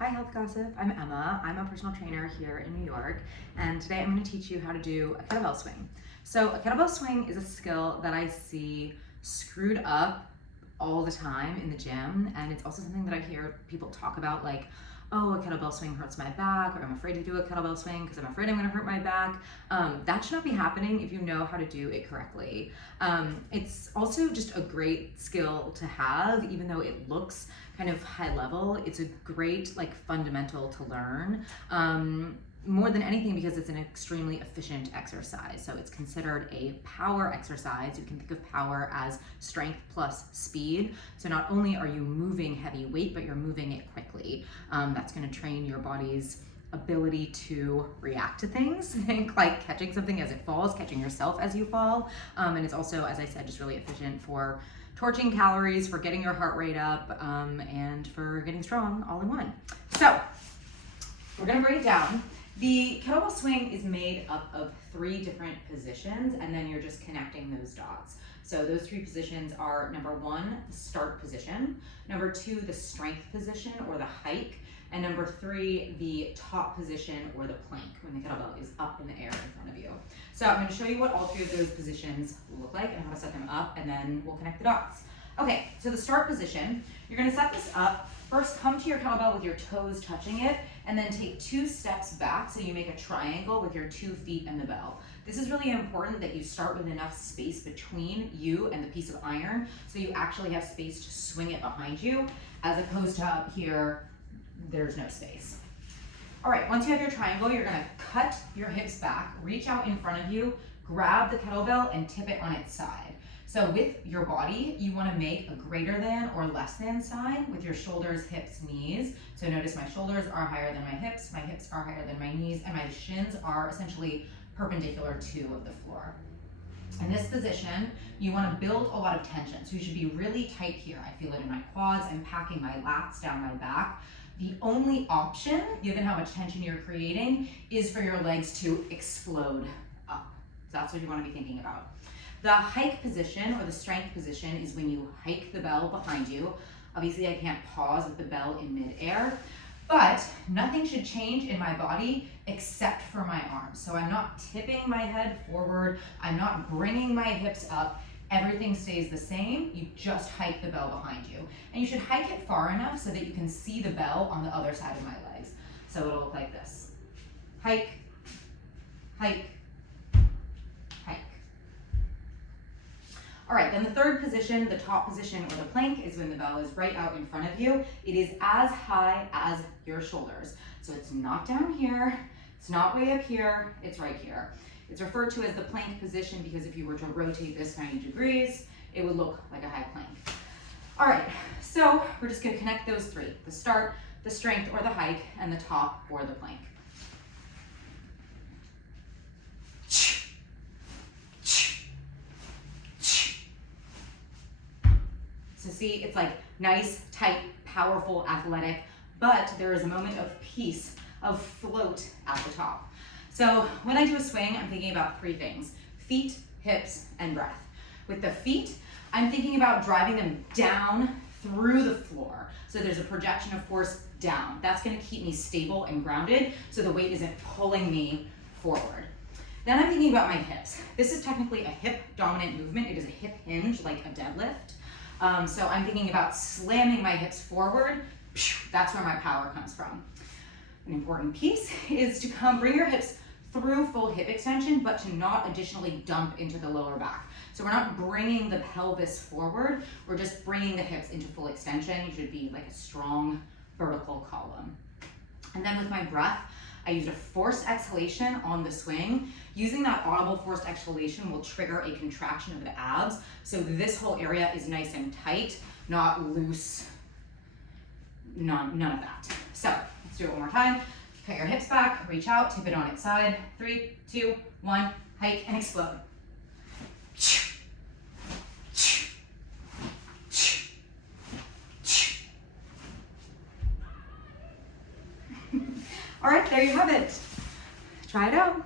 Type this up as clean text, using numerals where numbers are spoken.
Hi Health Gossip, I'm Emma. I'm a personal trainer here in New York, and today I'm going to teach you how to do a kettlebell swing. So a kettlebell swing is a skill that I see screwed up all the time in the gym, and it's also something that I hear people talk about, like, oh, a kettlebell swing hurts my back, or I'm afraid to do a kettlebell swing because I'm afraid I'm going to hurt my back. That should not be happening if you know how to do it correctly. It's also just a great skill to have, even though it looks kind of high level. It's a great fundamental to learn. More than anything because it's an extremely efficient exercise. So it's considered a power exercise. You can think of power as strength plus speed. So not only are you moving heavy weight, but you're moving it quickly. That's going to train your body's ability to react to things. Think like catching something as it falls, catching yourself as you fall. And it's also, as I said, just really efficient for torching calories, for getting your heart rate up, and for getting strong all in one. So we're going to break it down. The kettlebell swing is made up of 3 different positions, and then you're just connecting those dots. So those 3 positions are number 1, the start position, number 2, the strength position or the hike, and number 3, the top position or the plank when the kettlebell is up in the air in front of you. So I'm going to show you what all 3 of those positions look like and how to set them up, and then we'll connect the dots. Okay, so the start position, you're going to set this up. First, come to your kettlebell with your toes touching it, and then take 2 steps back so you make a triangle with your 2 feet and the bell. This is really important that you start with enough space between you and the piece of iron so you actually have space to swing it behind you, as opposed to up here, there's no space. All right, once you have your triangle, you're gonna cut your hips back, reach out in front of you, grab the kettlebell and tip it on its side. So with your body, you want to make a greater than or less than sign with your shoulders, hips, knees. So notice my shoulders are higher than my hips are higher than my knees, and my shins are essentially perpendicular to the floor. In this position, you want to build a lot of tension. So you should be really tight here. I feel it in my quads. I'm packing my lats down my back. The only option, given how much tension you're creating, is for your legs to explode up. So that's what you want to be thinking about. The hike position or the strength position is when you hike the bell behind you. Obviously, I can't pause with the bell in midair, but nothing should change in my body except for my arms. So I'm not tipping my head forward. I'm not bringing my hips up. Everything stays the same. You just hike the bell behind you. And you should hike it far enough so that you can see the bell on the other side of my legs. So it'll look like this. Hike, hike, hike. All right, then the third position, the top position or the plank, is when the bell is right out in front of you. It is as high as your shoulders. So it's not down here, it's not way up here, it's right here. It's referred to as the plank position because if you were to rotate this 90 degrees, it would look like a high plank. All right, so we're just gonna connect those 3, the start, the strength or the hike, and the top or the plank. So see, it's like nice, tight, powerful, athletic, but there is a moment of peace, of float at the top. So when I do a swing, I'm thinking about 3 things: feet, hips, and breath. With the feet, I'm thinking about driving them down through the floor. So there's a projection of force down. That's gonna keep me stable and grounded so the weight isn't pulling me forward. Then I'm thinking about my hips. This is technically a hip dominant movement. It is a hip hinge, like a deadlift. So I'm thinking about slamming my hips forward. That's where my power comes from. An important piece is to bring your hips through full hip extension, but to not additionally dump into the lower back. So we're not bringing the pelvis forward, we're just bringing the hips into full extension. You should be like a strong vertical column. And then with my breath, I used a forced exhalation on the swing. Using that audible forced exhalation will trigger a contraction of the abs. So this whole area is nice and tight, not loose, none of that. So let's do it one more time. Cut your hips back, reach out, tip it on its side. 3, 2, 1, hike and explode. All right, there you have it. Try it out.